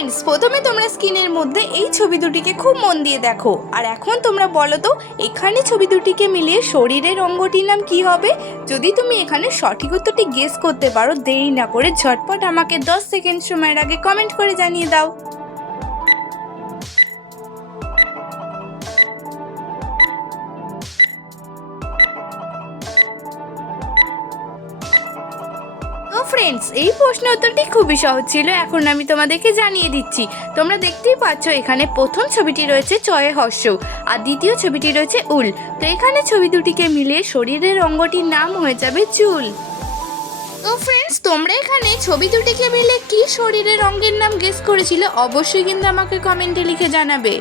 Friends প্রথমে তোমরা স্ক্রিনের মধ্যে এই ছবি দুটিকে খুব মন দিয়ে দেখো। আর এখন তোমরা বলো তো, এখানে ছবি দুটিকে মিলিয়ে শরীরের অঙ্গটির নাম কি হবে? যদি তুমি এখানে সঠিক উত্তরটি গেস করতে পারো, দেরি না করে ঝটপট আমাকে 10 সেকেন্ড সময়ের আগে কমেন্ট করে জানিয়ে দাও। ফ্রেন্ডস এই প্রশ্নের উত্তরটি খুবই সহজ ছিল। এখন আমি তোমাদেরকে জানিয়ে দিচ্ছি। তোমরা দেখতেই পাচ্ছ, এখানে প্রথম ছবিটি রয়েছে চয়ে হর্ষ, আর দ্বিতীয় ছবিটি রয়েছে উল। তো এখানে ছবি দুটিকে মিলিয়ে শরীরের অঙ্গটির নাম হয়ে যাবে চুল। তো ফ্রেন্ডস তোমরা এখানে ছবি দুটিকে মিলে কি শরীরের অঙ্গের নাম গেস করেছিলে, অবশ্যই কিন্তু আমাকে কমেন্টে লিখে জানাবে।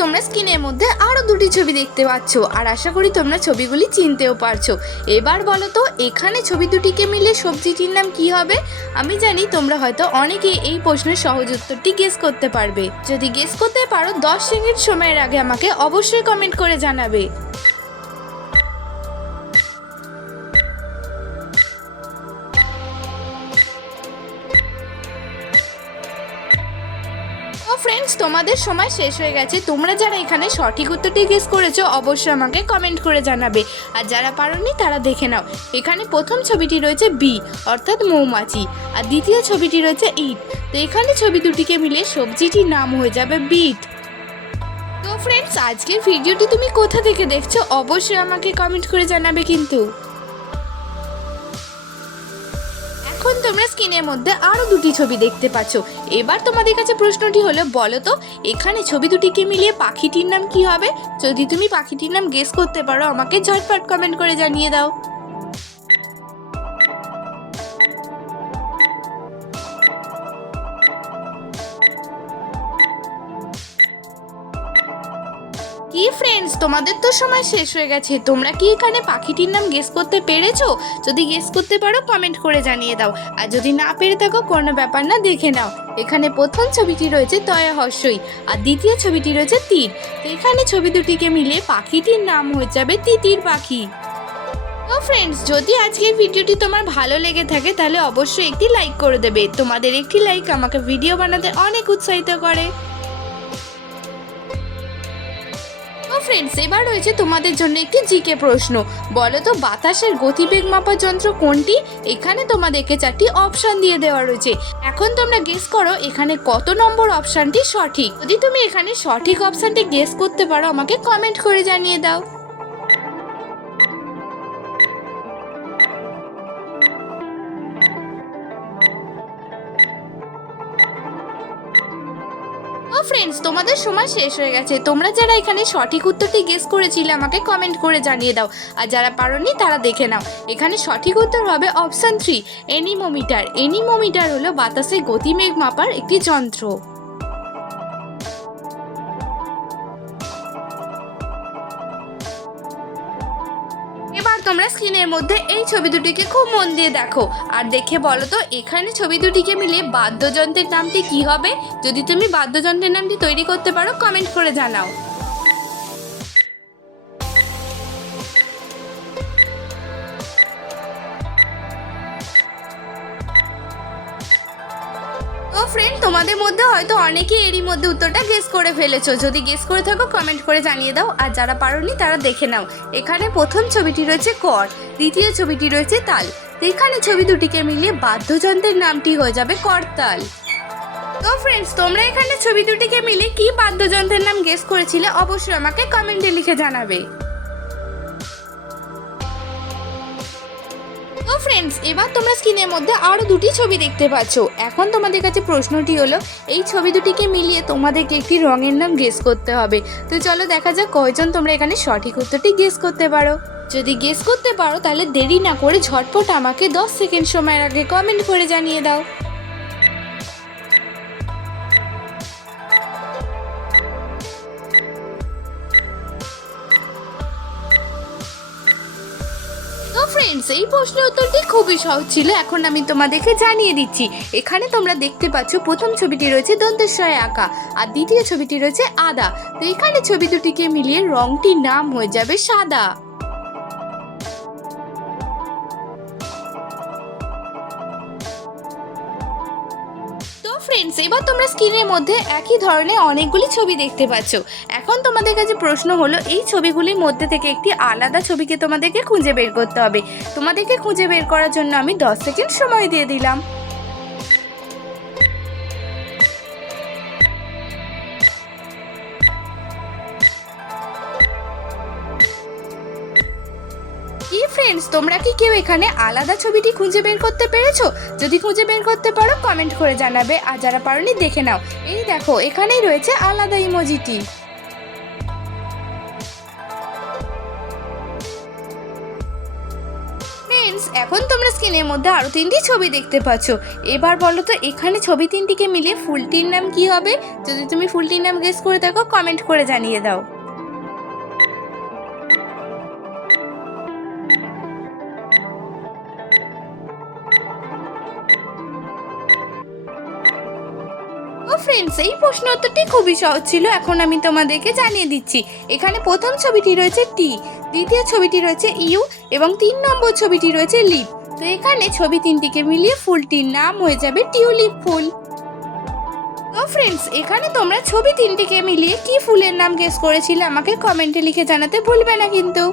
তোমরা স্ক্রিনের মধ্যে আরও দুটি ছবি দেখতে পাচ্ছ, আর আশা করি তোমরা ছবিগুলি চিনতেও পারছ। এবার বলো তো, এখানে ছবি দুটিকে মিলে সবজিটির নাম কি হবে? আমি জানি তোমরা হয়তো অনেকেই এই প্রশ্নের সহজ উত্তরটি গেস করতে পারবে। যদি গেস করতে পারো, দশ সেকেন্ড সময়ের আগে আমাকে অবশ্যই কমেন্ট করে জানাবে। তোমাদের সময় শেষ হয়ে গেছে। তোমরা যারা এখানে সঠিক উত্তরটি গেস করেছ, অবশ্যই আমাকে কমেন্ট করে জানাবে। আর যারা পারোনি, তারা দেখে নাও। এখানে প্রথম ছবিটি রয়েছে বি অর্থাৎ মৌমাছি। আর দ্বিতীয় ছবিটি রয়েছে ইট। তো এখানে ছবি দুটিকে মিলে সবজিটির নাম হয়ে যাবে বিট। তো ফ্রেন্ডস আজকের ভিডিওটি তুমি কোথা থেকে দেখছ, অবশ্যই আমাকে কমেন্ট করে জানাবে কিন্তু। এখন তোমরা স্ক্রিনের মধ্যে আরও দুটি ছবি দেখতে পাচ্ছ। এবার তোমাদের কাছে প্রশ্নটি হলো, বলো তো, এখানে ছবি দুটিকে মিলিয়ে পাখিটির নাম কি হবে? যদি তুমি পাখিটির নাম গেস করতে পারো, আমাকে ঝটপট কমেন্ট করে জানিয়ে দাও। ফ্রেন্ডস তোমাদের তো সময় শেষ হয়ে গেছে। তোমরা কি এখানে পাখিটির নাম গেস করতে পেরেছ? যদি গেস করতে পারো কমেন্ট করে জানিয়ে দাও। আর যদি না পেরে থাকো, কোনো ব্যাপার না, দেখে নাও। এখানে প্রথম ছবিটি রয়েছে তয়া হর্ষই, আর দ্বিতীয় ছবিটি রয়েছে তীর। তো এখানে ছবি দুটিকে মিলিয়ে পাখিটির নাম হয়ে যাবে তিতির পাখি। তো ফ্রেন্ডস যদি আজকের ভিডিওটি তোমার ভালো লেগে থাকে, তাহলে অবশ্যই একটি লাইক করে দেবে। তোমাদের একটি লাইক আমাকে ভিডিও বানাতে অনেক উৎসাহিত করে। ফ্রেন্ডস এবার রয়েছে তোমাদের জন্য একটি জিকে প্রশ্ন। বলো তো, বাতাসের গতিবেগ মাপার যন্ত্র কোনটি? এখানে তোমাদেরকে চারটি অপশান দিয়ে দেওয়া রয়েছে। এখন তোমরা গেস করো এখানে কত নম্বর অপশানটি সঠিক। যদি তুমি এখানে সঠিক অপশনটি গেস করতে পারো, আমাকে কমেন্ট করে জানিয়ে দাও। ফ্রেন্ডস তোমাদের সময় শেষ হয়ে গেছে। তোমরা যারা এখানে সঠিক উত্তরটি গেস করেছিলে, আমাকে কমেন্ট করে জানিয়ে দাও। আর যারা পারোনি, তারা দেখে নাও। এখানে সঠিক উত্তর হবে অপশান থ্রি এনিমোমিটার এনিমোমিটার হলো বাতাসে গতিমেঘ মাপার একটি যন্ত্র। এবার তোমরা স্ক্রিনের মধ্যে এই ছবি দুটিকে খুব মন দিয়ে দেখো। আর দেখে বলো তো, এখানে ছবি দুটিকে মিলে বাদ্যযন্ত্রের নামটি কি হবে? যদি তুমি বাদ্যযন্ত্রের নামটি তৈরি করতে পারো কমেন্ট করে জানাও। ও ফ্রেন্ড তোমাদের মধ্যে হয়তো অনেকেই এরই মধ্যে উত্তরটা গেস করে ফেলেছো। যদি গেস করে থাকো কমেন্ট করে জানিয়ে দাও। আর যারা পারোনি, তারা দেখে নাও। এখানে প্রথম ছবিটি রয়েছে কর, দ্বিতীয় ছবিটি রয়েছে তাল। এখানে ছবি দুটিকে মিলিয়ে বাদ্যযন্ত্রের নামটি হয়ে যাবে করতাল। তো ফ্রেন্ডস তোমরা এখানে ছবি দুটিকে মিলে কি বাদ্যযন্ত্রের নাম গেস করেছিলে, অবশ্যই আমাকে কমেন্টে লিখে জানাবে। ফ্রেন্ডস এবার তোমরা স্ক্রিনের মধ্যে আরও দুটি ছবি দেখতে পাচ্ছ। এখন তোমাদের কাছে প্রশ্নটি হলো, এই ছবি দুটিকে মিলিয়ে তোমাদেরকে একটি রঙের নাম গেস করতে হবে। তো চলো দেখা যাক কয়জন তোমরা এখানে সঠিক উত্তরটি গেস করতে পারো। যদি গেস করতে পারো, তাহলে দেরি না করে ঝটপট আমাকে দশ সেকেন্ড সময়ের আগে কমেন্ট করে জানিয়ে দাও। ফ্রেন্ডস এই প্রশ্নের উত্তরটি খুবই সহজ ছিল। এখন আমি তোমাদেরকে জানিয়ে দিচ্ছি। এখানে তোমরা দেখতে পাচ্ছ, প্রথম ছবিটি রয়েছে দন্তেশ্বরে আঁকা, আর দ্বিতীয় ছবিটি রয়েছে আদা। তো এখানে ছবি দুটিকে মিলিয়ে রংটির নাম হয়ে যাবে সাদা। ফ্রেন্ডস এবার তোমরা স্ক্রিনের মধ্যে একই ধরনের অনেকগুলি ছবি দেখতে পাচ্ছ। এখন তোমাদের কাছে প্রশ্ন হলো, এই ছবিগুলির মধ্যে থেকে একটি আলাদা ছবিকে তোমাদেরকে খুঁজে বের করতে হবে। তোমাদেরকে খুঁজে বের করার জন্য আমি দশ সেকেন্ড সময় দিয়ে দিলাম। কি ফ্রেন্ডস তোমরা কি কেউ এখানে আলাদা ছবিটি খুঁজে বের করতে পেরেছ? যদি খুঁজে বের করতে পারো কমেন্ট করে জানাবে। আর যারা পারোনি, দেখে নাও। এই দেখো, এখানেই রয়েছে আলাদা ইমোজিটি এখন তোমরা স্ক্রিনের মধ্যে আরও তিনটি ছবি দেখতে পাচ্ছ। এবার বলো তো, এখানে ছবি তিনটিকে মিলে ফুলটির নাম কি হবে? যদি তুমি ফুলটির নাম গেস করে থাকো কমেন্ট করে জানিয়ে দাও। ও ফ্রেন্ডস এই প্রশ্ন উত্তরটি খুবই সহজ ছিল। এখন আমি তোমাদেরকে জানিয়ে দিচ্ছি। এখানে প্রথম ছবিটি রয়েছে টি দ্বিতীয় ছবিটি রয়েছে ইউ এবং তিন নম্বর ছবিটি রয়েছে লিপ তো এখানে ছবি তিনটিকে মিলিয়ে ফুলটির নাম হয়ে যাবে টিউলিপ ফুল। তো ফ্রেন্ডস এখানে তোমরা ছবি তিনটিকে মিলিয়ে কি ফুলের নাম গেস করেছিলে আমাকে কমেন্টে লিখে জানাতে ভুলবে না কিন্তু।